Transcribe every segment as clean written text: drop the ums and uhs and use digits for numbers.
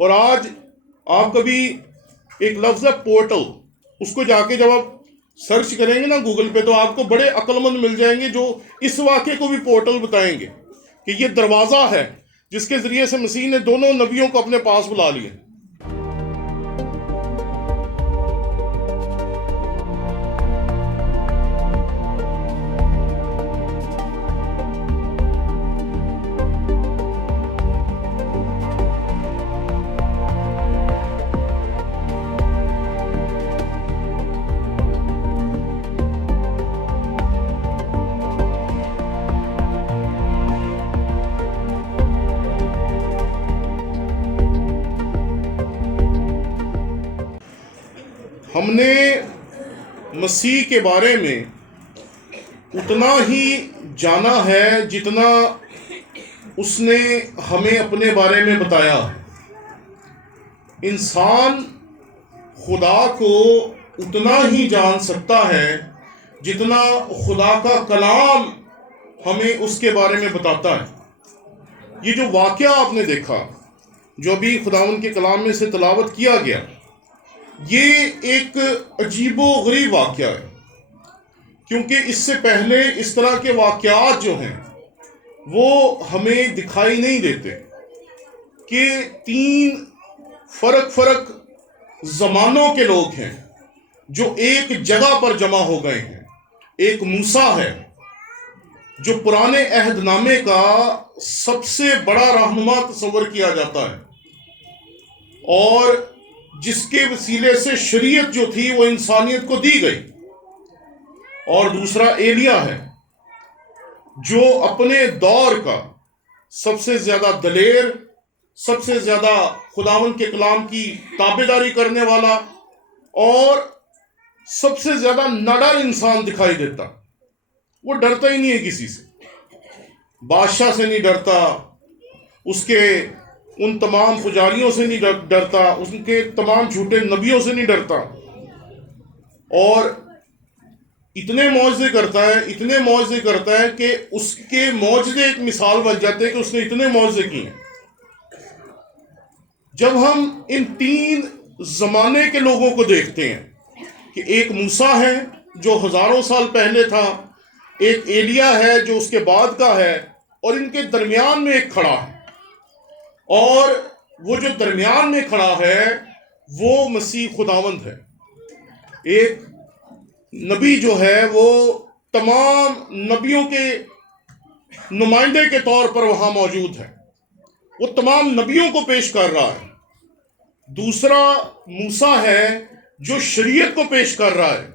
اور آج آپ کبھی ایک لفظ ہے پورٹل، اس کو جا کے جب آپ سرچ کریں گے نا گوگل پہ، تو آپ کو بڑے عقل مند مل جائیں گے جو اس واقعے کو بھی پورٹل بتائیں گے کہ یہ دروازہ ہے جس کے ذریعے سے مسیح نے دونوں نبیوں کو اپنے پاس بلا لیا۔ ہم نے مسیح کے بارے میں اتنا ہی جانا ہے جتنا اس نے ہمیں اپنے بارے میں بتایا ہے۔ انسان خدا کو اتنا ہی جان سکتا ہے جتنا خدا کا کلام ہمیں اس کے بارے میں بتاتا ہے۔ یہ جو واقعہ آپ نے دیکھا، جو ابھی خداوند کے کلام میں سے تلاوت کیا گیا، یہ ایک عجیب و غریب واقعہ ہے، کیونکہ اس سے پہلے اس طرح کے واقعات جو ہیں وہ ہمیں دکھائی نہیں دیتے کہ تین فرق زمانوں کے لوگ ہیں جو ایک جگہ پر جمع ہو گئے ہیں۔ ایک موسیٰ ہے جو پرانے عہد نامے کا سب سے بڑا رہنما تصور کیا جاتا ہے، اور جس کے وسیلے سے شریعت جو تھی وہ انسانیت کو دی گئی۔ اور دوسرا ایلیا ہے جو اپنے دور کا سب سے زیادہ دلیر، سب سے زیادہ خداوند کے کلام کی تابعداری کرنے والا اور سب سے زیادہ نڈر انسان دکھائی دیتا۔ وہ ڈرتا ہی نہیں ہے کسی سے، بادشاہ سے نہیں ڈرتا، اس کے ان تمام پجاریوں سے نہیں ڈرتا، ان کے تمام جھوٹے نبیوں سے نہیں ڈرتا، اور اتنے معجزے کرتا ہے کہ اس کے معجزے ایک مثال بن جاتے ہیں کہ اس نے اتنے معجزے کیے ہیں۔ جب ہم ان تین زمانے کے لوگوں کو دیکھتے ہیں کہ ایک موسیٰ ہے جو ہزاروں سال پہلے تھا، ایک ایلیا ہے جو اس کے بعد کا ہے، اور ان کے درمیان میں ایک کھڑا ہے، اور وہ جو درمیان میں کھڑا ہے وہ مسیح خداوند ہے۔ ایک نبی جو ہے وہ تمام نبیوں کے نمائندے کے طور پر وہاں موجود ہے، وہ تمام نبیوں کو پیش کر رہا ہے۔ دوسرا موسیٰ ہے جو شریعت کو پیش کر رہا ہے،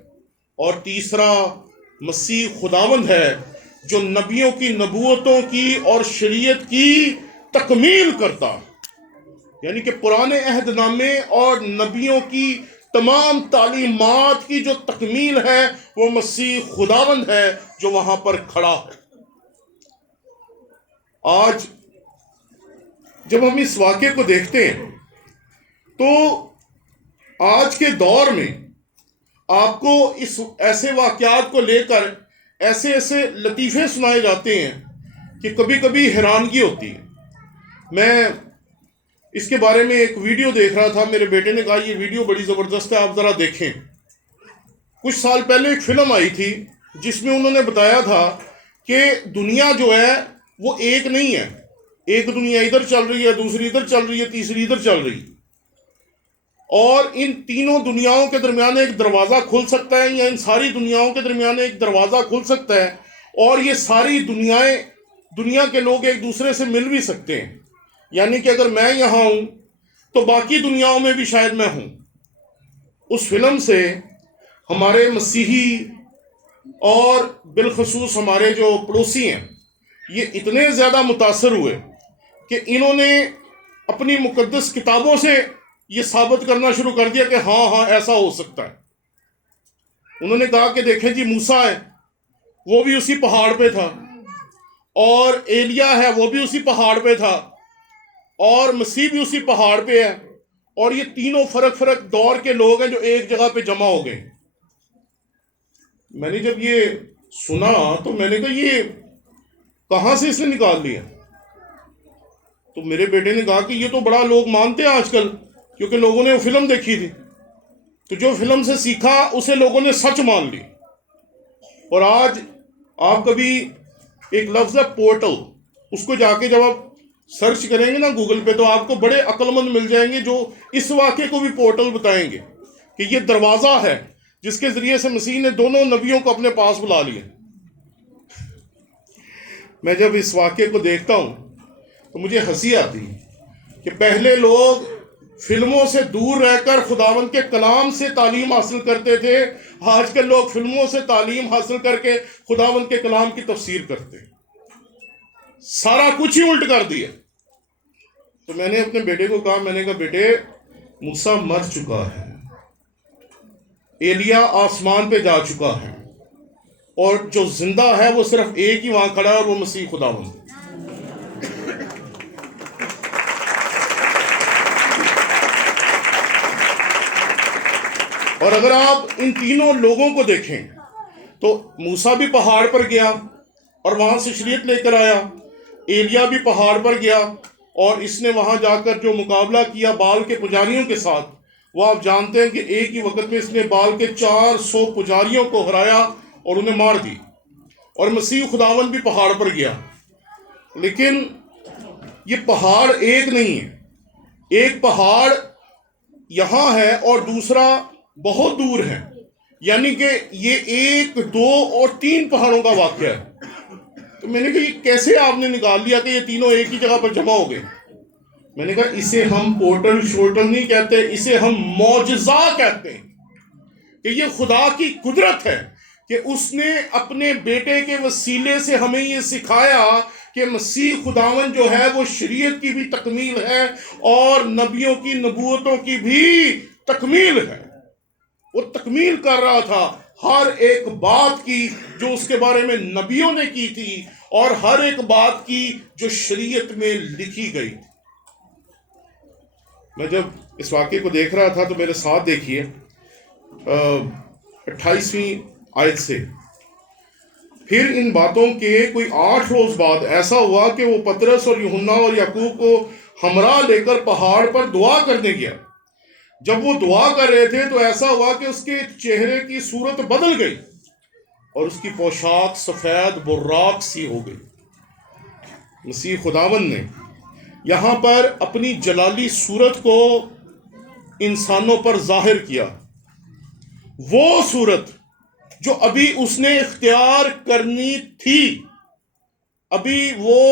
اور تیسرا مسیح خداوند ہے جو نبیوں کی نبوتوں کی اور شریعت کی تکمیل کرتا ہے۔ یعنی کہ پرانے عہد نامے اور نبیوں کی تمام تعلیمات کی جو تکمیل ہے وہ مسیح خداوند ہے جو وہاں پر کھڑا ہے۔ آج جب ہم اس واقعے کو دیکھتے ہیں تو آج کے دور میں آپ کو اس ایسے واقعات کو لے کر ایسے لطیفے سنائے جاتے ہیں کہ کبھی کبھی حیرانگی ہوتی ہے۔ میں اس کے بارے میں ایک ویڈیو دیکھ رہا تھا، میرے بیٹے نے کہا یہ ویڈیو بڑی زبردست ہے، آپ ذرا دیکھیں۔ کچھ سال پہلے ایک فلم آئی تھی جس میں انہوں نے بتایا تھا کہ دنیا جو ہے وہ ایک نہیں ہے، ایک دنیا ادھر چل رہی ہے، دوسری ادھر چل رہی ہے، تیسری ادھر چل رہی ہے، اور ان تینوں دنیاؤں کے درمیان ایک دروازہ کھل سکتا ہے، یا ان ساری دنیاؤں کے درمیان ایک دروازہ کھل سکتا ہے، اور یہ ساری دنیا کے لوگ ایک دوسرے سے مل بھی سکتے ہیں۔ یعنی کہ اگر میں یہاں ہوں تو باقی دنیاؤں میں بھی شاید میں ہوں۔ اس فلم سے ہمارے مسیحی اور بالخصوص ہمارے جو پڑوسی ہیں یہ اتنے زیادہ متاثر ہوئے کہ انہوں نے اپنی مقدس کتابوں سے یہ ثابت کرنا شروع کر دیا کہ ہاں ایسا ہو سکتا ہے۔ انہوں نے کہا کہ دیکھیں جی، موسیٰ ہے وہ بھی اسی پہاڑ پہ تھا، اور ایلیا ہے وہ بھی اسی پہاڑ پہ تھا، اور مسیح بھی اسی پہاڑ پہ ہے، اور یہ تینوں فرق دور کے لوگ ہیں جو ایک جگہ پہ جمع ہو گئے۔ میں نے جب یہ سنا تو میں نے کہا یہ کہاں سے اس نے نکال لیا؟ تو میرے بیٹے نے کہا کہ یہ تو بڑا لوگ مانتے ہیں آج کل، کیونکہ لوگوں نے وہ فلم دیکھی تھی، تو جو فلم سے سیکھا اسے لوگوں نے سچ مان لی۔ اور آج آپ کبھی ایک لفظ ہے پورٹل، اس کو جا کے جب آپ سرچ کریں گے نا گوگل پہ، تو آپ کو بڑے عقل مند مل جائیں گے جو اس واقعے کو بھی پورٹل بتائیں گے کہ یہ دروازہ ہے جس کے ذریعے سے مسیح نے دونوں نبیوں کو اپنے پاس بلا لیا۔ میں جب اس واقعے کو دیکھتا ہوں تو مجھے ہنسی آتی ہے کہ پہلے لوگ فلموں سے دور رہ کر خداوند کے کلام سے تعلیم حاصل کرتے تھے، آج کل لوگ فلموں سے تعلیم حاصل کر کے خداوند کے کلام کی تفسیر کرتے ہیں۔ سارا کچھ ہی الٹ کر دیا۔ تو میں نے اپنے بیٹے کو کہا، میں نے کہا بیٹے موسیٰ مر چکا ہے، ایلیا آسمان پہ جا چکا ہے، اور جو زندہ ہے وہ صرف ایک ہی وہاں کھڑا ہے، اور وہ مسیح خداوند ہے۔ اور اگر آپ ان تینوں لوگوں کو دیکھیں تو موسیٰ بھی پہاڑ پر گیا اور وہاں سے شریعت لے کر آیا، ایلیا بھی پہاڑ پر گیا اور اس نے وہاں جا کر جو مقابلہ کیا بال کے پجاریوں کے ساتھ، وہ آپ جانتے ہیں کہ ایک ہی وقت میں اس نے بال کے 400 پجاریوں کو ہرایا اور انہیں مار دی۔ اور مسیح خداوند بھی پہاڑ پر گیا، لیکن یہ پہاڑ ایک نہیں ہے، ایک پہاڑ یہاں ہے اور دوسرا بہت دور ہے، یعنی کہ یہ 1 2 اور 3 پہاڑوں کا واقعہ ہے۔ تو میں نے کہا یہ کیسے آپ نے نکال لیا کہ یہ تینوں ایک ہی جگہ پر جمع ہو گئے؟ میں نے کہا اسے ہم پورٹل شورٹل نہیں کہتے، اسے ہم معجزہ کہتے ہیں، کہ یہ خدا کی قدرت ہے کہ اس نے اپنے بیٹے کے وسیلے سے ہمیں یہ سکھایا کہ مسیح خداوند جو ہے وہ شریعت کی بھی تکمیل ہے اور نبیوں کی نبوتوں کی بھی تکمیل ہے۔ وہ تکمیل کر رہا تھا ہر ایک بات کی جو اس کے بارے میں نبیوں نے کی تھی، اور ہر ایک بات کی جو شریعت میں لکھی گئی تھی۔ میں جب اس واقعے کو دیکھ رہا تھا تو میرے ساتھ دیکھیے 28ویں آیت سے، پھر ان باتوں کے کوئی 8 روز بعد ایسا ہوا کہ وہ پطرس اور یوحنا اور یعقوب کو ہمراہ لے کر پہاڑ پر دعا کرنے گیا۔ جب وہ دعا کر رہے تھے تو ایسا ہوا کہ اس کے چہرے کی صورت بدل گئی اور اس کی پوشاک سفید براق سی ہو گئی۔ مسیح خداوند نے یہاں پر اپنی جلالی صورت کو انسانوں پر ظاہر کیا، وہ صورت جو ابھی اس نے اختیار کرنی تھی۔ ابھی وہ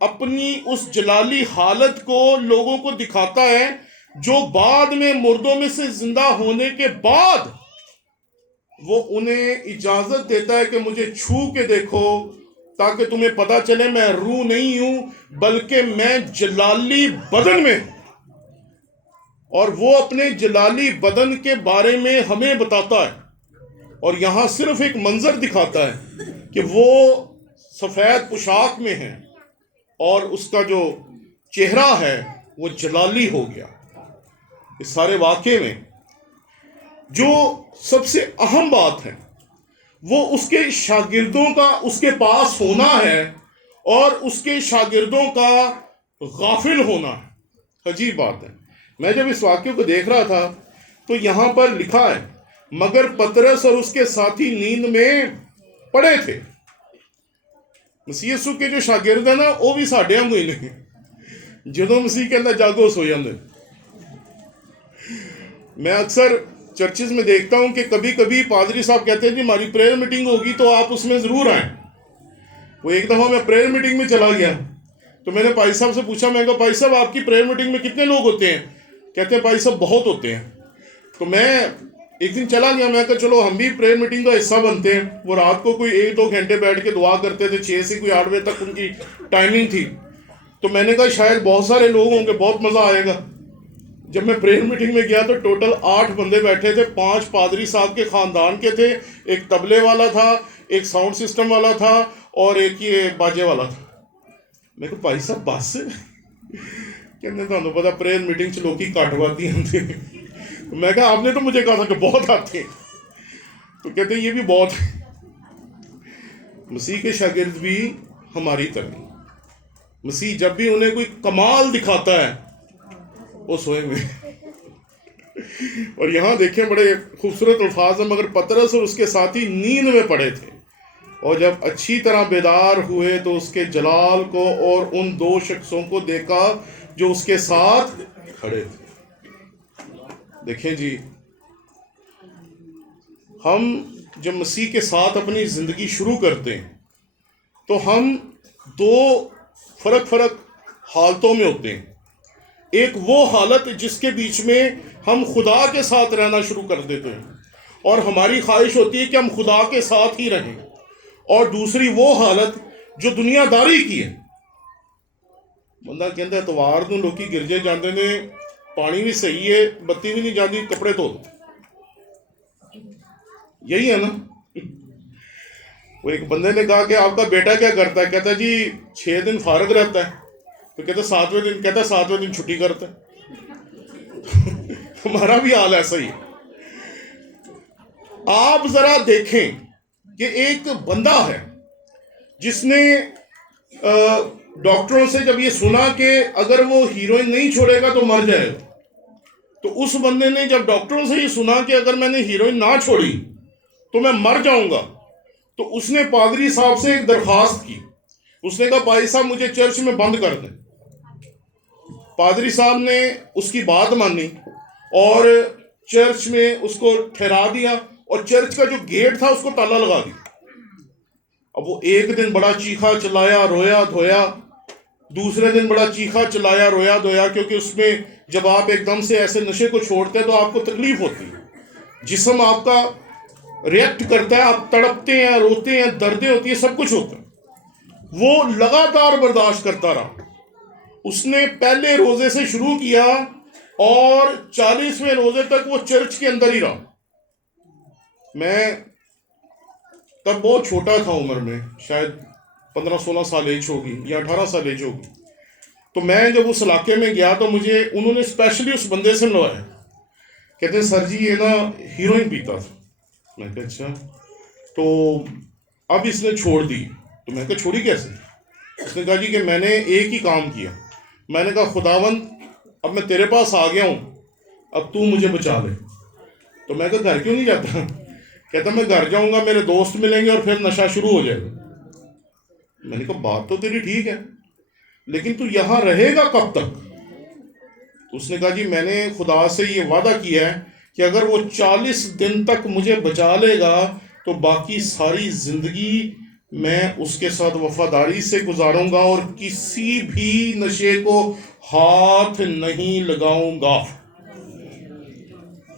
اپنی اس جلالی حالت کو لوگوں کو دکھاتا ہے جو بعد میں مردوں میں سے زندہ ہونے کے بعد وہ انہیں اجازت دیتا ہے کہ مجھے چھو کے دیکھو تاکہ تمہیں پتا چلے میں روح نہیں ہوں بلکہ میں جلالی بدن میں ہوں۔ اور وہ اپنے جلالی بدن کے بارے میں ہمیں بتاتا ہے، اور یہاں صرف ایک منظر دکھاتا ہے کہ وہ سفید پوشاک میں ہے اور اس کا جو چہرہ ہے وہ جلالی ہو گیا۔ اس سارے واقعے میں جو سب سے اہم بات ہے وہ اس کے شاگردوں کا اس کے پاس ہونا ہے اور اس کے شاگردوں کا غافل ہونا ہے۔ عجیب بات ہے۔ میں جب اس واقعے کو دیکھ رہا تھا تو یہاں پر لکھا ہے مگر پطرس اور اس کے ساتھی نیند میں پڑے تھے۔ مسیح یسوع کے جو شاگرد ہیں نا وہ بھی ساڈے ہم ہوئی نہیں، جدوں مسیح کہندا جاگو سو جاندے۔ میں اکثر چرچز میں دیکھتا ہوں کہ کبھی کبھی پادری صاحب کہتے ہیں جی ہماری پریئر میٹنگ ہوگی تو آپ اس میں ضرور آئیں۔ وہ ایک دفعہ میں پریئر میٹنگ میں چلا گیا تو میں نے بھائی صاحب سے پوچھا، میں کہا بھائی صاحب آپ کی پریئر میٹنگ میں کتنے لوگ ہوتے ہیں؟ کہتے ہیں بھائی صاحب بہت ہوتے ہیں۔ تو میں ایک دن چلا گیا، میں کہا چلو ہم بھی پریئر میٹنگ کا حصہ بنتے ہیں۔ وہ رات کو کوئی 1-2 گھنٹے بیٹھ کے دعا کرتے تھے، 6 سے کوئی 8 بجے تک ان کی ٹائمنگ تھی۔ تو میں نے کہا شاید بہت سارے لوگ ہوں گے، بہت مزہ آئے گا۔ جب میں پریئر میٹنگ میں گیا تو ٹوٹل 8 بندے بیٹھے تھے، 5 پادری صاحب کے خاندان کے تھے، ایک طبلے والا تھا، ایک ساؤنڈ سسٹم والا تھا اور ایک یہ باجے والا تھا۔ میں کہا بھائی صاحب بس کہنے تمہیں پتا پریئر میٹنگ سے لوگ ہی کٹ واتی ہیں۔ میں کہا آپ نے تو مجھے کہا تھا کہ بہت آتے ہیں، تو کہتے ہیں یہ بھی بہت ہے۔ مسیح کے شاگرد بھی ہماری طرح، مسیح جب بھی انہیں کوئی کمال دکھاتا ہے وہ سوئے ہوئے. اور یہاں دیکھیں بڑے خوبصورت الفاظ ہیں، مگر پطرس اور اس کے ساتھی نیند میں پڑے تھے، اور جب اچھی طرح بیدار ہوئے تو اس کے جلال کو اور ان دو شخصوں کو دیکھا جو اس کے ساتھ کھڑے تھے. دیکھیں جی، ہم جب مسیح کے ساتھ اپنی زندگی شروع کرتے ہیں تو ہم دو فرق حالتوں میں ہوتے ہیں. ایک وہ حالت جس کے بیچ میں ہم خدا کے ساتھ رہنا شروع کر دیتے ہیں اور ہماری خواہش ہوتی ہے کہ ہم خدا کے ساتھ ہی رہیں، اور دوسری وہ حالت جو دنیا داری کی ہے. بندہ کہتا ہے اتوار نوں لوکی گرجے جاندے نے، پانی بھی صحیح ہے، بتی بھی نہیں جاندی، کپڑے دھو دو. یہی ہے نا. وہ ایک بندے نے کہا کہ آپ کا بیٹا کیا کرتا ہے؟ کہتا ہے جی 6 دن فارغ رہتا ہے. تو کہتا ہے 7ویں دن چھٹی کرتا ہے. ہمارا بھی حال ایسا ہی ہے. آپ ذرا دیکھیں کہ ایک بندہ ہے جس نے ڈاکٹروں سے جب یہ سنا کہ اگر وہ ہیروئن نہیں چھوڑے گا تو مر جائے گا، تو اس بندے نے جب ڈاکٹروں سے یہ سنا کہ اگر میں نے ہیروئن نہ چھوڑی تو میں مر جاؤں گا، تو اس نے پادری صاحب سے ایک درخواست کی. اس نے کہا پادری صاحب مجھے چرچ میں بند کر دیں. پادری صاحب نے اس کی بات مانی اور چرچ میں اس کو ٹھہرا دیا، اور چرچ کا جو گیٹ تھا اس کو تالا لگا دیا. اب وہ ایک دن بڑا چیخا چلایا رویا دھویا، دوسرے دن بڑا چیخا چلایا رویا دھویا، کیونکہ اس میں جب آپ ایک دم سے ایسے نشے کو چھوڑتے ہیں تو آپ کو تکلیف ہوتی ہے، جسم آپ کا ریئیکٹ کرتا ہے، آپ تڑپتے ہیں، روتے ہیں، دردیں ہوتی ہیں، سب کچھ ہوتا ہے. وہ لگاتار برداشت کرتا رہا. اس نے پہلے روزے سے شروع کیا اور 40ویں روزے تک وہ چرچ کے اندر ہی رہا. میں تب بہت چھوٹا تھا عمر میں، شاید 15-16 سال ایج ہوگی یا 18 سال ایج ہوگی. تو میں جب اس علاقے میں گیا تو مجھے انہوں نے اسپیشلی اس بندے سے ملوایا. کہتے ہیں سر جی یہ نا ہیروئن پیتا تھا. میں کہا اچھا، تو اب اس نے چھوڑ دی. تو میں کہا چھوڑی کیسے؟ اس نے کہا جی کہ میں نے ایک ہی کام کیا. میں نے کہا خداوند اب میں تیرے پاس آ گیا ہوں، اب تو مجھے بچا لے. تو میں کہا گھر کیوں نہیں جاتا؟ کہتا میں گھر جاؤں گا، میرے دوست ملیں گے اور پھر نشہ شروع ہو جائے گا. میں نے کہا بات تو تیری ٹھیک ہے، لیکن تو یہاں رہے گا کب تک؟ تو اس نے کہا جی میں نے خدا سے یہ وعدہ کیا ہے کہ اگر وہ 40 دن تک مجھے بچا لے گا تو باقی ساری زندگی میں اس کے ساتھ وفاداری سے گزاروں گا اور کسی بھی نشے کو ہاتھ نہیں لگاؤں گا.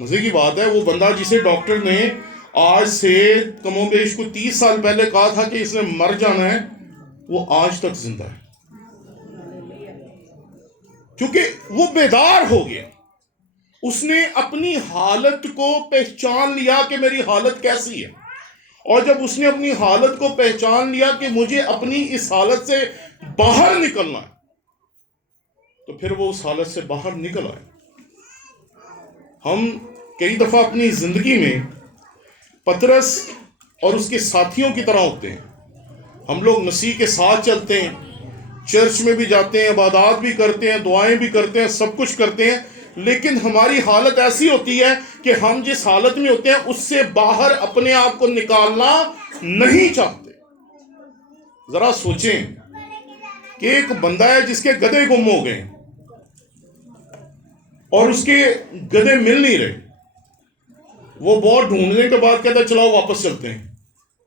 مزے کی بات ہے، وہ بندہ جسے ڈاکٹر نے آج سے کم و بیش کو 30 سال پہلے کہا تھا کہ اس نے مر جانا ہے، وہ آج تک زندہ ہے، کیونکہ وہ بیدار ہو گیا. اس نے اپنی حالت کو پہچان لیا کہ میری حالت کیسی ہے، اور جب اس نے اپنی حالت کو پہچان لیا کہ مجھے اپنی اس حالت سے باہر نکلنا ہے، تو پھر وہ اس حالت سے باہر نکل آئے. ہم کئی دفعہ اپنی زندگی میں پطرس اور اس کے ساتھیوں کی طرح ہوتے ہیں. ہم لوگ مسیح کے ساتھ چلتے ہیں، چرچ میں بھی جاتے ہیں، عبادات بھی کرتے ہیں، دعائیں بھی کرتے ہیں، سب کچھ کرتے ہیں، لیکن ہماری حالت ایسی ہوتی ہے کہ ہم جس حالت میں ہوتے ہیں اس سے باہر اپنے آپ کو نکالنا نہیں چاہتے. ذرا سوچیں کہ ایک بندہ ہے جس کے گدھے گم ہو گئے اور اس کے گدھے مل نہیں رہے. وہ بہت ڈھونڈنے کے بعد کہتا ہے چلاؤ واپس چلتے ہیں.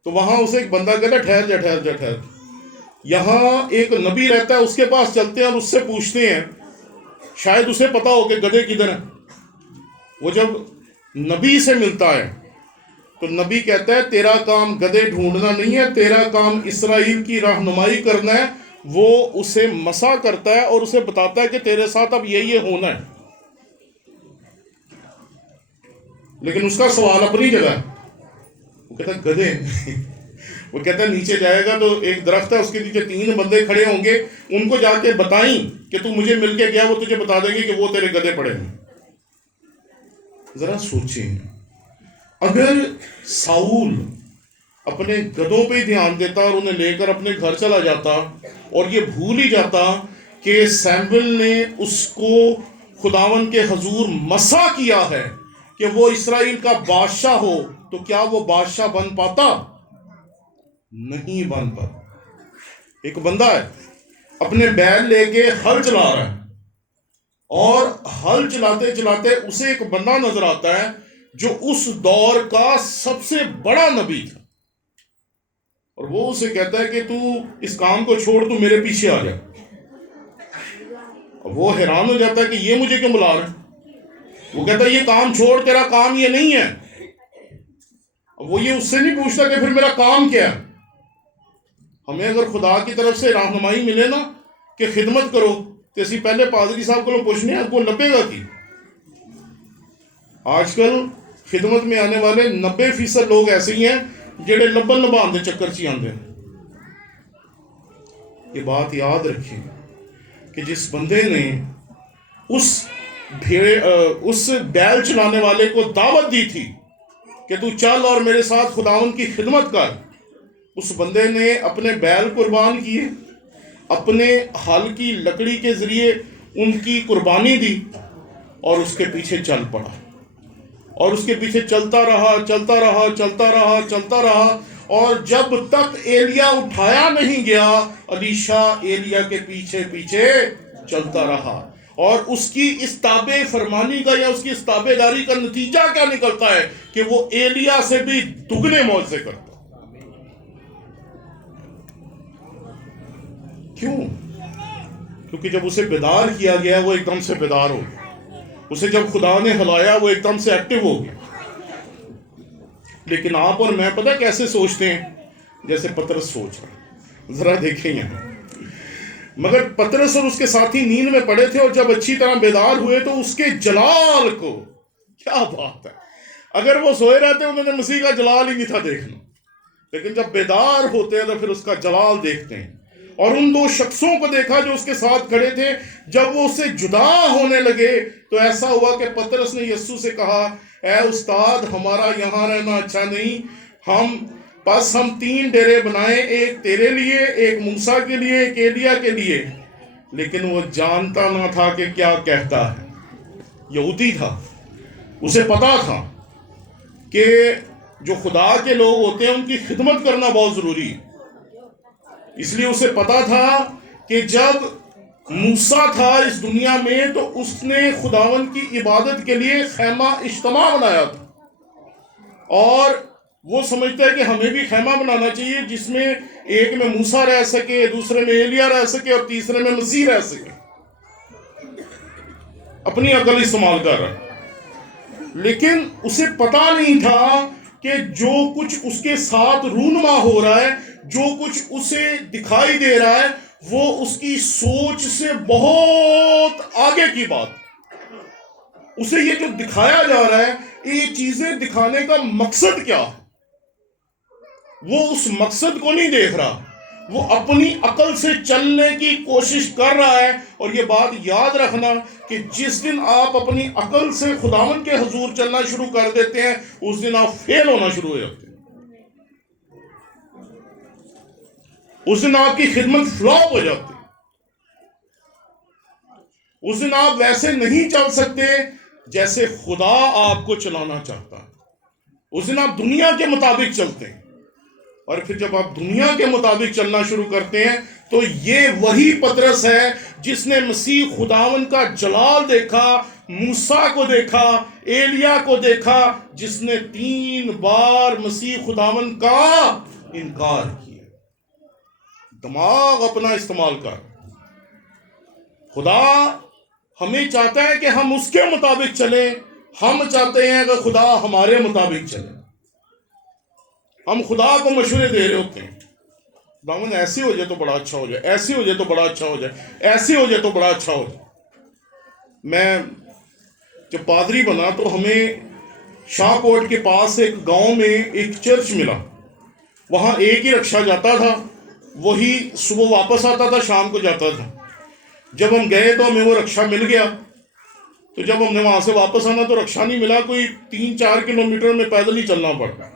تو وہاں اسے ایک بندہ کہتا ہے ٹھہر جا. یہاں ایک نبی رہتا ہے، اس کے پاس چلتے ہیں اور اس سے پوچھتے ہیں، شاید اسے پتا ہو کہ گدھے کدھر ہیں. وہ جب نبی سے ملتا ہے تو نبی کہتا ہے تیرا کام گدھے ڈھونڈنا نہیں ہے، تیرا کام اسرائیل کی رہنمائی کرنا ہے. وہ اسے مسا کرتا ہے اور اسے بتاتا ہے کہ تیرے ساتھ اب یہ ہونا ہے. لیکن اس کا سوال اپنی جگہ ہے. وہ کہتا ہے گدھے وہ کہتا ہے نیچے جائے گا تو ایک درخت ہے، اس کے نیچے 3 بندے کھڑے ہوں گے، ان کو جا کے بتائیں کہ تو مجھے مل کے گیا، وہ تجھے بتا دیں گے کہ وہ تیرے گدھے پڑے ہیں. ذرا سوچیں، اگر ساؤل اپنے گدھوں پہ ہی دھیان دیتا اور انہیں لے کر اپنے گھر چلا جاتا، اور یہ بھول ہی جاتا کہ سیموئل نے اس کو خداوند کے حضور مسا کیا ہے کہ وہ اسرائیل کا بادشاہ ہو، تو کیا وہ بادشاہ بن پاتا؟ نہیں بن پاتا۔ ایک بندہ ہے، اپنے بیل لے کے ہل چلا رہا ہے، اور ہل چلاتے چلاتے اسے ایک بندہ نظر آتا ہے جو اس دور کا سب سے بڑا نبی تھا، اور وہ اسے کہتا ہے کہ تو اس کام کو چھوڑ، تو میرے پیچھے آ جا۔ اور وہ حیران ہو جاتا ہے کہ یہ مجھے کیوں بلا رہا ہے؟ وہ کہتا ہے یہ کام چھوڑ، تیرا کام یہ نہیں ہے۔ وہ یہ اس سے نہیں پوچھتا کہ پھر میرا کام کیا ہے۔ ہمیں اگر خدا کی طرف سے رہنمائی ملے نا کہ خدمت کرو، تو اسی پہلے پادری صاحب کو پوچھنے کو لبے گا کی۔ آج کل خدمت میں آنے والے 90% لوگ ایسے ہی ہیں جڑے لبن لبان دے چکر چی آندے ہیں۔ یہ بات یاد رکھیں کہ جس بندے نے اس بیل چلانے والے کو دعوت دی تھی کہ تو چل اور میرے ساتھ خداوند کی خدمت کر، اس بندے نے اپنے بیل قربان کیے، اپنے ہل کی لکڑی کے ذریعے ان کی قربانی دی، اور اس کے پیچھے چل پڑا، اور اس کے پیچھے چلتا رہا چلتا رہا چلتا رہا چلتا رہا، اور جب تک ایلیا اٹھایا نہیں گیا، الیشا ایلیا کے پیچھے پیچھے چلتا رہا۔ اور اس کی اس تابع فرمانی کا یا اس کی اس تابع داری کا نتیجہ کیا نکلتا ہے کہ وہ ایلیا سے بھی دگنے معجزے کرتا۔ کیوں؟ کیونکہ جب اسے بیدار کیا گیا وہ ایک دم سے بیدار ہو گیا، اسے جب خدا نے ہلایا وہ ایک دم سے ایکٹیو ہو گیا۔ لیکن آپ اور میں پتہ کیسے سوچتے ہیں؟ جیسے پطرس سوچ رہا، ذرا دیکھیں یہاں۔ مگر پطرس اور اس کے ساتھی نیند میں پڑے تھے، اور جب اچھی طرح بیدار ہوئے تو اس کے جلال کو، کیا بات ہے، اگر وہ سوئے رہتے انہوں نے مسیح کا جلال ہی نہیں تھا دیکھنا، لیکن جب بیدار ہوتے ہیں تو پھر اس کا جلال دیکھتے ہیں۔ اور ان دو شخصوں کو دیکھا جو اس کے ساتھ کھڑے تھے، جب وہ اس سے جدا ہونے لگے تو ایسا ہوا کہ پطرس نے یسوع سے کہا، اے استاد، ہمارا یہاں رہنا اچھا نہیں، ہم 3 ڈیرے بنائیں، ایک تیرے لیے، ایک موسیٰ کے لیے، ایک ایلیا کے لیے۔ لیکن وہ جانتا نہ تھا کہ کیا کہتا ہے۔ یہودی تھا، اسے پتا تھا کہ جو خدا کے لوگ ہوتے ہیں ان کی خدمت کرنا بہت ضروری ہے، اس لیے اسے پتا تھا کہ جب موسیٰ تھا اس دنیا میں تو اس نے خداوند کی عبادت کے لیے خیمہ اجتماع بنایا تھا، اور وہ سمجھتا ہے کہ ہمیں بھی خیمہ بنانا چاہیے جس میں ایک میں موسیٰ رہ سکے، دوسرے میں ایلیا رہ سکے، اور تیسرے میں مسیح رہ سکے۔ اپنی عقل استعمال کر رہا ہے، لیکن اسے پتا نہیں تھا کہ جو کچھ اس کے ساتھ رونما ہو رہا ہے، جو کچھ اسے دکھائی دے رہا ہے، وہ اس کی سوچ سے بہت آگے کی بات۔ اسے یہ جو دکھایا جا رہا ہے، یہ چیزیں دکھانے کا مقصد کیا ہے، وہ اس مقصد کو نہیں دیکھ رہا، وہ اپنی عقل سے چلنے کی کوشش کر رہا ہے۔ اور یہ بات یاد رکھنا کہ جس دن آپ اپنی عقل سے خداوند کے حضور چلنا شروع کر دیتے ہیں، اس دن آپ فیل ہونا شروع ہو جاتے ہیں، اس دن آپ کی خدمت فلاپ ہو جاتی ہے، اس دن آپ ویسے نہیں چل سکتے جیسے خدا آپ کو چلانا چاہتا ہے، اس دن آپ دنیا کے مطابق چلتے ہیں۔ اور پھر جب آپ دنیا کے مطابق چلنا شروع کرتے ہیں تو یہ وہی پطرس ہے جس نے مسیح خداوند کا جلال دیکھا، موسیٰ کو دیکھا، ایلیا کو دیکھا، جس نے 3 بار مسیح خداوند کا انکار کیا۔ دماغ اپنا استعمال کر۔ خدا ہمیں چاہتا ہے کہ ہم اس کے مطابق چلیں، ہم چاہتے ہیں کہ خدا ہمارے مطابق چلے۔ ہم خدا کو مشورے دے رہے ہوتے ہیں، خداوند ایسے ہو جائے تو بڑا اچھا ہو جائے، ایسے ہو جائے تو بڑا اچھا ہو جائے، ایسے ہو جائے تو بڑا اچھا ہو جائے۔ میں جب پادری بنا تو ہمیں شاہ کوٹ کے پاس ایک گاؤں میں ایک چرچ ملا، وہاں ایک ہی رکشہ جاتا تھا، وہی صبح واپس آتا تھا، شام کو جاتا تھا۔ جب ہم گئے تو ہمیں وہ رکشہ مل گیا، تو جب ہم نے وہاں سے واپس آنا تو رکشہ نہیں ملا، کوئی 3-4 کلومیٹر میں پیدل ہی چلنا پڑتا۔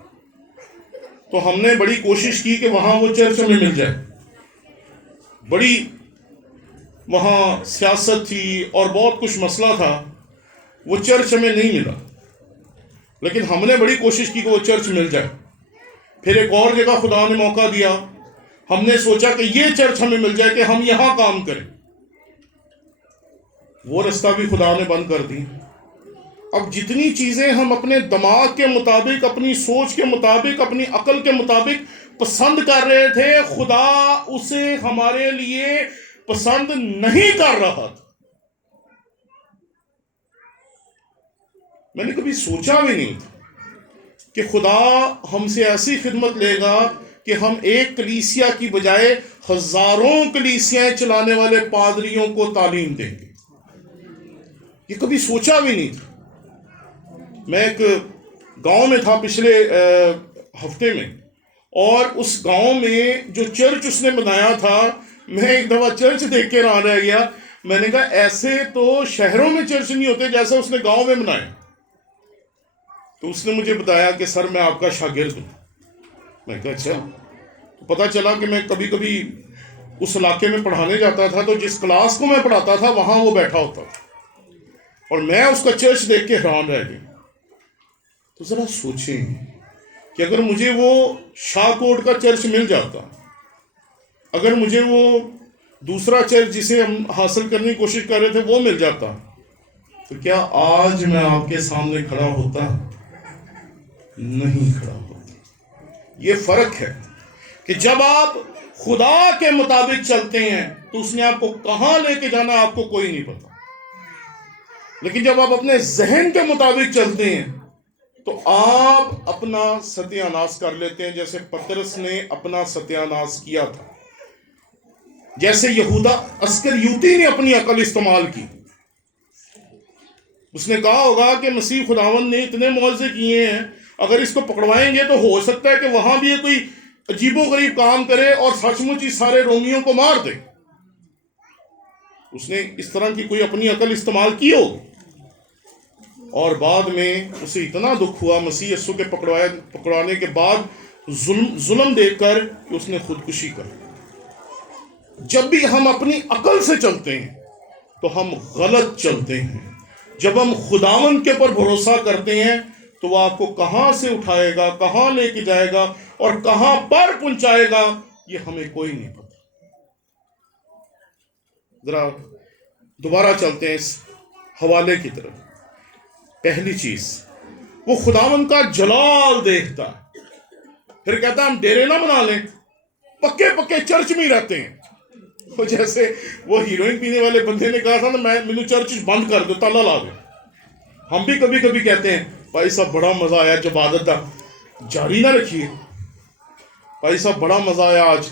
تو ہم نے بڑی کوشش کی کہ وہاں وہ چرچ ہمیں مل جائے. بڑی وہاں سیاست تھی اور بہت کچھ مسئلہ تھا، وہ چرچ ہمیں نہیں ملا. لیکن ہم نے بڑی کوشش کی کہ وہ چرچ مل جائے. پھر ایک اور جگہ خدا نے موقع دیا، ہم نے سوچا کہ یہ چرچ ہمیں مل جائے کہ ہم یہاں کام کریں. وہ رستہ بھی خدا نے بند کر دی. اب جتنی چیزیں ہم اپنے دماغ کے مطابق، اپنی سوچ کے مطابق، اپنی عقل کے مطابق پسند کر رہے تھے، خدا اسے ہمارے لیے پسند نہیں کر رہا تھا. میں نے کبھی سوچا بھی نہیں تھا کہ خدا ہم سے ایسی خدمت لے گا کہ ہم ایک کلیسیا کی بجائے ہزاروں کلیسیاں چلانے والے پادریوں کو تعلیم دیں گے. یہ کبھی سوچا بھی نہیں تھا. میں ایک گاؤں میں تھا پچھلے ہفتے میں، اور اس گاؤں میں جو چرچ اس نے بنایا تھا، میں ایک دفعہ چرچ دیکھ کے رہ گیا. میں نے کہا ایسے تو شہروں میں چرچ نہیں ہوتے جیسے اس نے گاؤں میں بنایا. تو اس نے مجھے بتایا کہ سر میں آپ کا شاگرد ہوں. میں کہا اچھا. تو پتہ چلا کہ میں کبھی کبھی اس علاقے میں پڑھانے جاتا تھا، تو جس کلاس کو میں پڑھاتا تھا وہاں وہ بیٹھا ہوتا تھا، اور میں اس کا چرچ دیکھ کے حیران رہ گیا. تو ذرا سوچیں کہ اگر مجھے وہ شاہ کوٹ کا چرچ مل جاتا، اگر مجھے وہ دوسرا چرچ جسے ہم حاصل کرنے کی کوشش کر رہے تھے وہ مل جاتا، تو کیا آج میں آپ کے سامنے کھڑا ہوتا؟ نہیں کھڑا ہوتا. یہ فرق ہے کہ جب آپ خدا کے مطابق چلتے ہیں تو اس نے آپ کو کہاں لے کے جانا آپ کو کوئی نہیں پتا. لیکن جب آپ اپنے ذہن کے مطابق چلتے ہیں تو آپ اپنا ستیہ ناش کر لیتے ہیں، جیسے پطرس نے اپنا ستیہ ناش کیا تھا، جیسے یہودا اسکریوتی نے اپنی عقل استعمال کی. اس نے کہا ہوگا کہ مسیح خداوند نے اتنے معجزے کیے ہیں، اگر اس کو پکڑوائیں گے تو ہو سکتا ہے کہ وہاں بھی یہ کوئی عجیب و غریب کام کرے اور سچ مچ ہی سارے رومیوں کو مار دے. اس نے اس طرح کی کوئی اپنی عقل استعمال کی ہو، اور بعد میں اسے اتنا دکھ ہوا مسیح یسوع کے پکڑوانے کے بعد ظلم دیکھ کر کہ اس نے خودکشی کر. جب بھی ہم اپنی عقل سے چلتے ہیں تو ہم غلط چلتے ہیں. جب ہم خداوند کے پر بھروسہ کرتے ہیں تو وہ آپ کو کہاں سے اٹھائے گا، کہاں لے کے جائے گا اور کہاں پر پہنچائے گا یہ ہمیں کوئی نہیں پتا. ذرا دوبارہ چلتے ہیں اس حوالے کی طرف. پہلی چیز، وہ خداوند کا جلال دیکھتا ہے. پھر کہتا ہے ہم ڈیرے نہ بنا لیں، پکے پکے چرچ میں ہی رہتے ہیں. وہ جیسے وہ ہیروئن پینے والے بندے نے کہا تھا نا، مینو چرچ بند کر دو، تالا لا دو. ہم بھی کبھی کبھی کہتے ہیں بھائی صاحب بڑا مزہ آیا جب عبادت تھا، جاری نہ رکھیے. بھائی صاحب بڑا مزہ آیا آج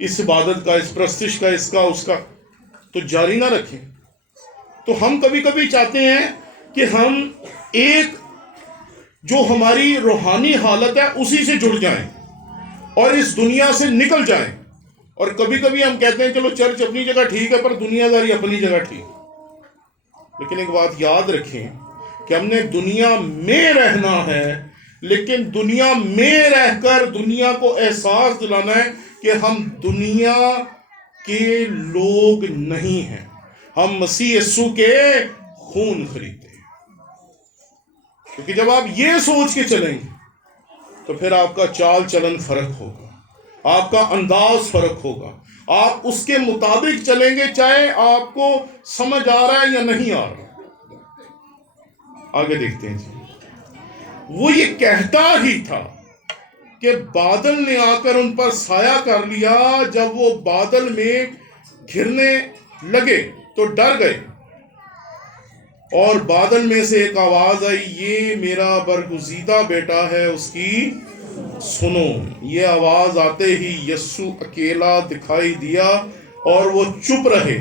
اس عبادت کا، اس پرستش کا، اس کا اس کا، تو جاری نہ رکھیں. تو ہم کبھی کبھی چاہتے ہیں کہ ہم ایک جو ہماری روحانی حالت ہے اسی سے جڑ جائیں اور اس دنیا سے نکل جائیں. اور کبھی کبھی ہم کہتے ہیں چلو چرچ اپنی جگہ ٹھیک ہے پر دنیا داری اپنی جگہ ٹھیک. لیکن ایک بات یاد رکھیں کہ ہم نے دنیا میں رہنا ہے، لیکن دنیا میں رہ کر دنیا کو احساس دلانا ہے کہ ہم دنیا کے لوگ نہیں ہیں، ہم مسیح یسوع کے خون خریدتے ہیں. کیونکہ جب آپ یہ سوچ کے چلیں گے تو پھر آپ کا چال چلن فرق ہوگا، آپ کا انداز فرق ہوگا. آپ اس کے مطابق چلیں گے چاہے آپ کو سمجھ آ رہا ہے یا نہیں آ رہا. آگے دیکھتے ہیں جی. وہ یہ کہتا ہی تھا کہ بادل نے آ کر ان پر سایہ کر لیا. جب وہ بادل میں گھرنے لگے تو ڈر گئے، اور بادل میں سے ایک آواز آئی، یہ میرا برگزیدہ بیٹا ہے، اس کی سنو. یہ آواز آتے ہی یسوع اکیلا دکھائی دیا اور وہ چپ رہے،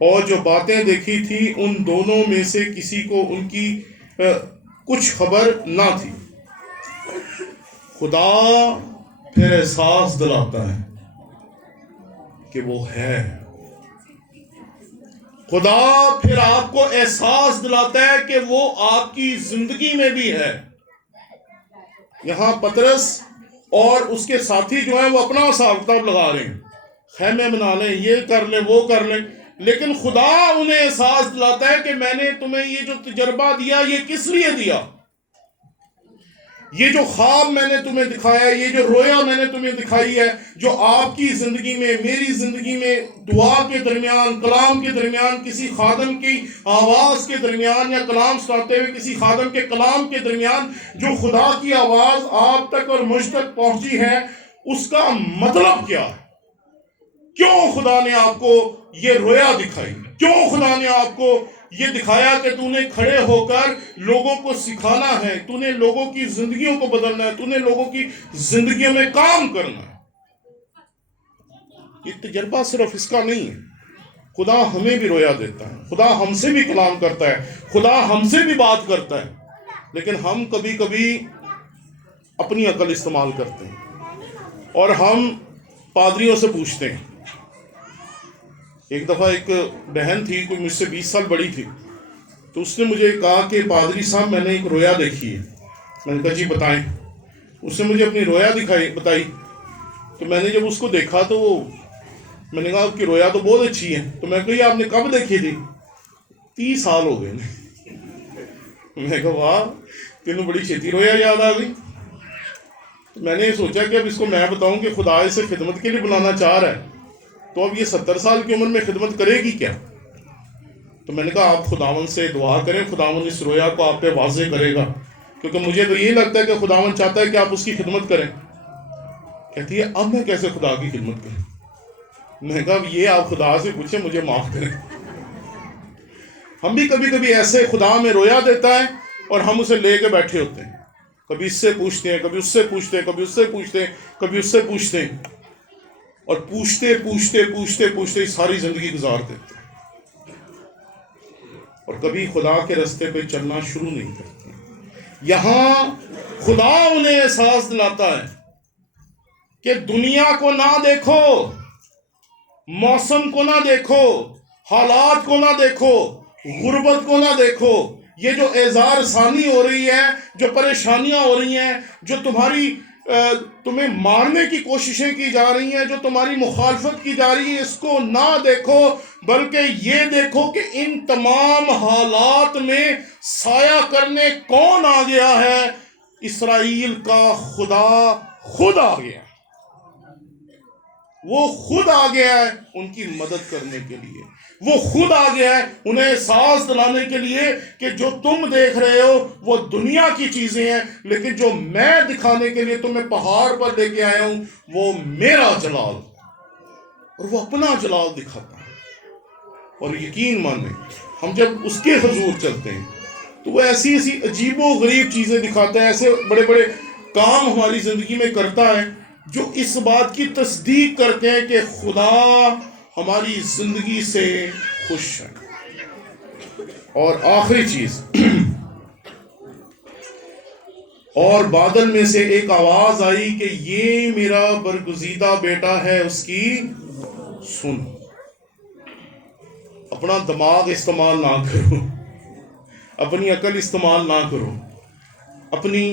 اور جو باتیں دیکھی تھی ان دونوں میں سے کسی کو ان کی کچھ خبر نہ تھی. خدا پھر احساس دلاتا ہے کہ وہ ہے. خدا پھر آپ کو احساس دلاتا ہے کہ وہ آپ کی زندگی میں بھی ہے. یہاں پطرس اور اس کے ساتھی جو ہیں وہ اپنا حساب کتاب لگا رہے ہیں، خیمے بنا لیں، یہ کر لیں، وہ کر لیں، لیکن خدا انہیں احساس دلاتا ہے کہ میں نے تمہیں یہ جو تجربہ دیا یہ کس لیے دیا، یہ جو خواب میں نے تمہیں دکھایا، یہ جو رویا میں نے تمہیں دکھائی ہے، جو آپ کی زندگی میں، میری زندگی میں، دعا کے درمیان، کلام کے درمیان، کسی خادم کی آواز کے درمیان، یا کلام سناتے ہوئے کسی خادم کے کلام کے درمیان جو خدا کی آواز آپ تک اور مجھ تک پہنچی ہے، اس کا مطلب کیا ہے؟ کیوں خدا نے آپ کو یہ رویا دکھائی؟ کیوں خدا نے آپ کو یہ دکھایا کہ تو نے کھڑے ہو کر لوگوں کو سکھانا ہے، تو نے لوگوں کی زندگیوں کو بدلنا ہے، تو نے لوگوں کی زندگیوں میں کام کرنا ہے؟ یہ تجربہ صرف اس کا نہیں ہے، خدا ہمیں بھی رویا دیتا ہے، خدا ہم سے بھی کلام کرتا ہے، خدا ہم سے بھی بات کرتا ہے، لیکن ہم کبھی کبھی اپنی عقل استعمال کرتے ہیں اور ہم پادریوں سے پوچھتے ہیں۔ ایک دفعہ ایک بہن تھی، کوئی مجھ سے 20 سال بڑی تھی، تو اس نے مجھے کہا کہ پادری صاحب میں نے ایک رویا دیکھی ہے۔ میں نے کہا جی بتائیں۔ اس نے مجھے اپنی رویا بتائی، تو میں نے جب اس کو دیکھا تو میں نے کہا آپ کی رویا تو بہت اچھی ہے، تو میں نے کہا یہ آپ نے کب دیکھی تھی؟ 30 سال ہو گئے۔ میں نے کہا واہ، تینوں بڑی چھیتی رویا یاد آ گئی۔ تو میں نے یہ سوچا کہ اب اس کو میں بتاؤں کہ خدا اسے خدمت کے لیے بلانا چاہ رہا ہے، تو اب یہ 70 سال کی عمر میں خدمت کرے گی کیا؟ تو میں نے کہا آپ خداوند سے دعا کریں، خداوند اس رویا کو آپ پہ واضح کرے گا، کیونکہ مجھے تو یہ لگتا ہے کہ خداوند چاہتا ہے کہ آپ اس کی خدمت کریں۔ کہتی ہے اب میں کیسے خدا کی خدمت کروں؟ میں نے کہا اب یہ آپ خدا سے پوچھیں، مجھے معاف کریں۔ ہم بھی کبھی کبھی ایسے خدا میں رویا دیتا ہے اور ہم اسے لے کے بیٹھے ہوتے ہیں، کبھی اس سے پوچھتے ہیں، کبھی اس سے پوچھتے ہیں، کبھی اس سے پوچھتے ہیں، کبھی اس سے پوچھتے ہیں، اور پوچھتے پوچھتے پوچھتے پوچھتے ساری زندگی گزار دیتے ہیں، اور کبھی خدا کے راستے پہ چلنا شروع نہیں کرتے۔ یہاں خدا انہیں احساس دلاتا ہے کہ دنیا کو نہ دیکھو، موسم کو نہ دیکھو، حالات کو نہ دیکھو، غربت کو نہ دیکھو، یہ جو اعزار ثانی ہو رہی ہے، جو پریشانیاں ہو رہی ہیں، جو تمہیں مارنے کی کوششیں کی جا رہی ہیں، جو تمہاری مخالفت کی جا رہی ہے، اس کو نہ دیکھو، بلکہ یہ دیکھو کہ ان تمام حالات میں سایہ کرنے کون آ گیا ہے؟ اسرائیل کا خدا خود آ گیا، وہ خود آ گیا ہے ان کی مدد کرنے کے لیے، وہ خود آ گیا ہے انہیں احساس دلانے کے لیے کہ جو تم دیکھ رہے ہو وہ دنیا کی چیزیں ہیں، لیکن جو میں دکھانے کے لیے تمہیں پہاڑ پر لے کے آیا ہوں وہ میرا جلال، اور وہ اپنا جلال دکھاتا ہے۔ اور یقین مانیں ہم جب اس کے حضور چلتے ہیں تو وہ ایسی ایسی عجیب و غریب چیزیں دکھاتا ہے، ایسے بڑے بڑے کام ہماری زندگی میں کرتا ہے جو اس بات کی تصدیق کرتے ہیں کہ خدا ہماری زندگی سے خوش ہے۔ اور آخری چیز، اور بادل میں سے ایک آواز آئی کہ یہ میرا برگزیدہ بیٹا ہے، اس کی سن۔ اپنا دماغ استعمال نہ کرو، اپنی عقل استعمال نہ کرو، اپنی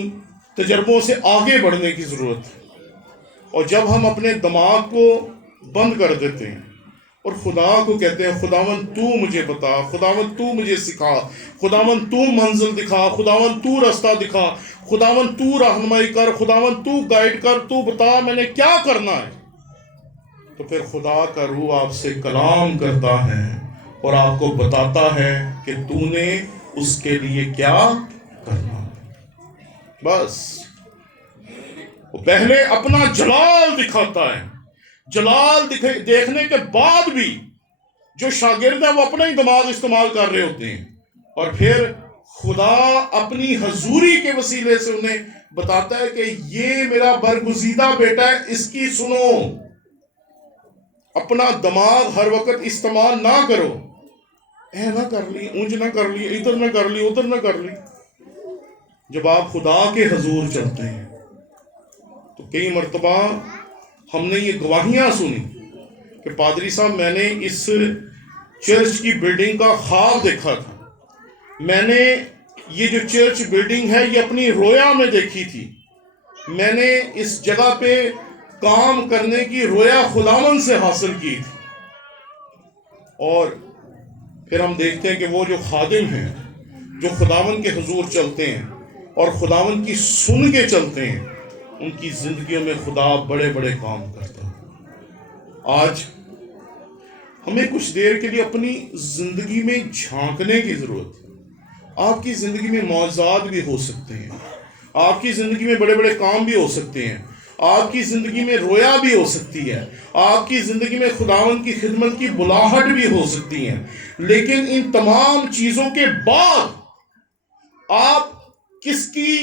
تجربوں سے آگے بڑھنے کی ضرورت ہے۔ اور جب ہم اپنے دماغ کو بند کر دیتے ہیں اور خدا کو کہتے ہیں خداوند تو مجھے بتا، خداوند تو مجھے سکھا، خداوند تو منزل دکھا، خداوند تو راستہ دکھا، خداوند تو رہنمائی کر، خداوند تو گائیڈ کر، تو بتا میں نے کیا کرنا ہے، تو پھر خدا کا روح آپ سے کلام کرتا ہے اور آپ کو بتاتا ہے کہ تو نے اس کے لیے کیا کرنا ہے۔ بس وہ پہلے اپنا جلال دکھاتا ہے، جلال دیکھنے کے بعد بھی جو شاگرد ہیں وہ اپنا ہی دماغ استعمال کر رہے ہوتے ہیں، اور پھر خدا اپنی حضوری کے وسیلے سے انہیں بتاتا ہے کہ یہ میرا برگزیدہ بیٹا ہے، اس کی سنو۔ اپنا دماغ ہر وقت استعمال نہ کرو، اے نہ کر لی، اونج نہ کر لی، ادھر نہ کر لی، ادھر نہ کر لی۔ جب آپ خدا کے حضور چلتے ہیں تو کئی مرتبہ ہم نے یہ گواہیاں سنی کہ پادری صاحب میں نے اس چرچ کی بلڈنگ کا خواب دیکھا تھا، میں نے یہ جو چرچ بلڈنگ ہے یہ اپنی رویا میں دیکھی تھی، میں نے اس جگہ پہ کام کرنے کی رویا خداوند سے حاصل کی تھی. اور پھر ہم دیکھتے ہیں کہ وہ جو خادم ہیں جو خداوند کے حضور چلتے ہیں اور خداوند کی سن کے چلتے ہیں، ان کی زندگیوں میں خدا بڑے بڑے کام کرتا ہے. آج ہمیں کچھ دیر کے لیے اپنی زندگی میں جھانکنے کی ضرورت ہے. آپ کی زندگی میں معجزات بھی ہو سکتے ہیں، آپ کی زندگی میں بڑے بڑے کام بھی ہو سکتے ہیں، آپ کی زندگی میں رویا بھی ہو سکتی ہے، آپ کی زندگی میں خداوند کی خدمت کی بلاہٹ بھی ہو سکتی ہے. لیکن ان تمام چیزوں کے بعد آپ کس کی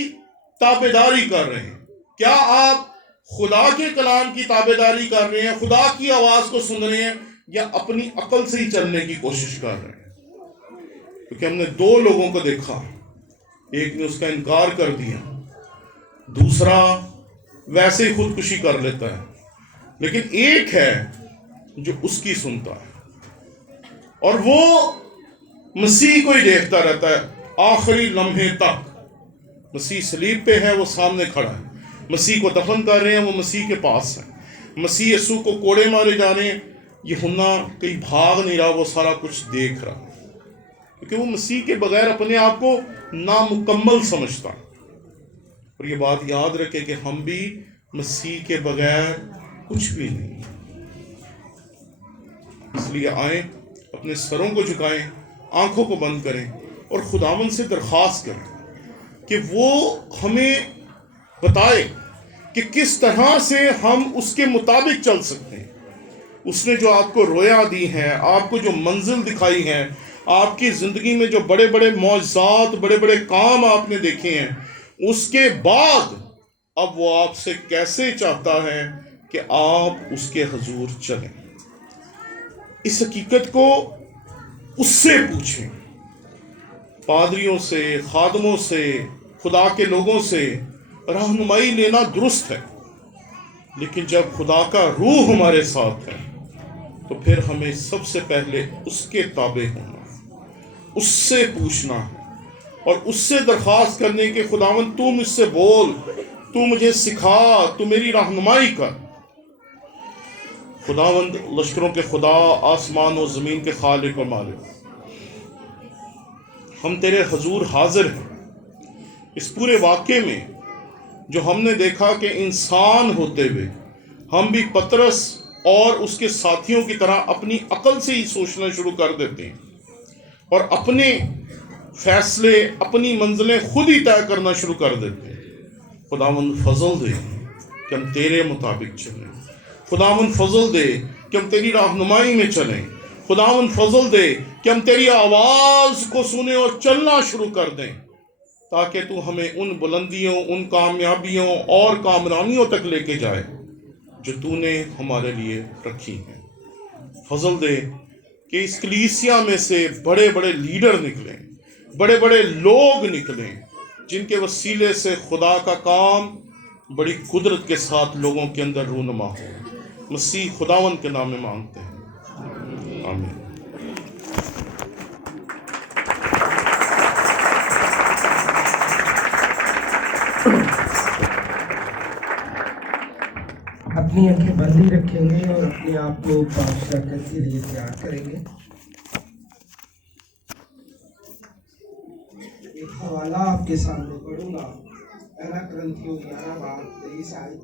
تابعداری کر رہے ہیں؟ کیا آپ خدا کے کلام کی تابعداری کر رہے ہیں، خدا کی آواز کو سن رہے ہیں، یا اپنی عقل سے ہی چلنے کی کوشش کر رہے ہیں؟ کیونکہ ہم نے دو لوگوں کو دیکھا، ایک نے اس کا انکار کر دیا، دوسرا ویسے ہی خودکشی کر لیتا ہے. لیکن ایک ہے جو اس کی سنتا ہے، اور وہ مسیح کو ہی دیکھتا رہتا ہے آخری لمحے تک. مسیح صلیب پہ ہے، وہ سامنے کھڑا ہے. مسیح کو دفن کر رہے ہیں، وہ مسیح کے پاس ہے. مسیح یسوع کو کوڑے مارے جا رہے ہیں، یوحنا کہیں بھاگ نہیں رہا، وہ سارا کچھ دیکھ رہا، کیونکہ وہ مسیح کے بغیر اپنے آپ کو نامکمل سمجھتا. اور یہ بات یاد رکھے کہ ہم بھی مسیح کے بغیر کچھ بھی نہیں. اس لیے آئیں، اپنے سروں کو جھکائیں، آنکھوں کو بند کریں اور خداوند سے درخواست کریں کہ وہ ہمیں بتائے کہ کس طرح سے ہم اس کے مطابق چل سکتے ہیں. اس نے جو آپ کو رویا دی ہے، آپ کو جو منزل دکھائی ہے، آپ کی زندگی میں جو بڑے بڑے معجزات، بڑے بڑے کام آپ نے دیکھے ہیں، اس کے بعد اب وہ آپ سے کیسے چاہتا ہے کہ آپ اس کے حضور چلیں. اس حقیقت کو اس سے پوچھیں. پادریوں سے، خادموں سے، خدا کے لوگوں سے رہنمائی لینا درست ہے، لیکن جب خدا کا روح ہمارے ساتھ ہے تو پھر ہمیں سب سے پہلے اس کے تابع ہونا ہے، اس سے پوچھنا ہے اور اس سے درخواست کرنے کہ خداوند تو مجھ سے بول، تو مجھے سکھا، تو میری رہنمائی کر. خداوند لشکروں کے خدا، آسمان و زمین کے خالق و مالک، ہم تیرے حضور حاضر ہیں. اس پورے واقعے میں جو ہم نے دیکھا کہ انسان ہوتے ہوئے ہم بھی پطرس اور اس کے ساتھیوں کی طرح اپنی عقل سے ہی سوچنا شروع کر دیتے ہیں اور اپنے فیصلے، اپنی منزلیں خود ہی طے کرنا شروع کر دیتے ہیں. خداوند فضل دے کہ ہم تیرے مطابق چلیں. خداوند فضل دے کہ ہم تیری رہنمائی میں چلیں. خداوند فضل دے کہ ہم تیری آواز کو سنیں اور چلنا شروع کر دیں، تاکہ تو ہمیں ان بلندیوں، ان کامیابیوں اور کامرانیوں تک لے کے جائے جو تو نے ہمارے لیے رکھی ہیں. فضل دے کہ اس کلیسیا میں سے بڑے بڑے لیڈر نکلیں، بڑے بڑے لوگ نکلیں، جن کے وسیلے سے خدا کا کام بڑی قدرت کے ساتھ لوگوں کے اندر رونما ہو. مسیح خداوند کے نام میں مانگتے ہیں، آمین. اپنی آنکھیں بند ہی رکھیں گے اور اپنے آپ کو پاک شرکت کے لیے تیار کریں گے. ایک حوالہ آپ کے سامنے پڑھوں گا، پہلا کرنتھیوں 11 باب 23 آیت.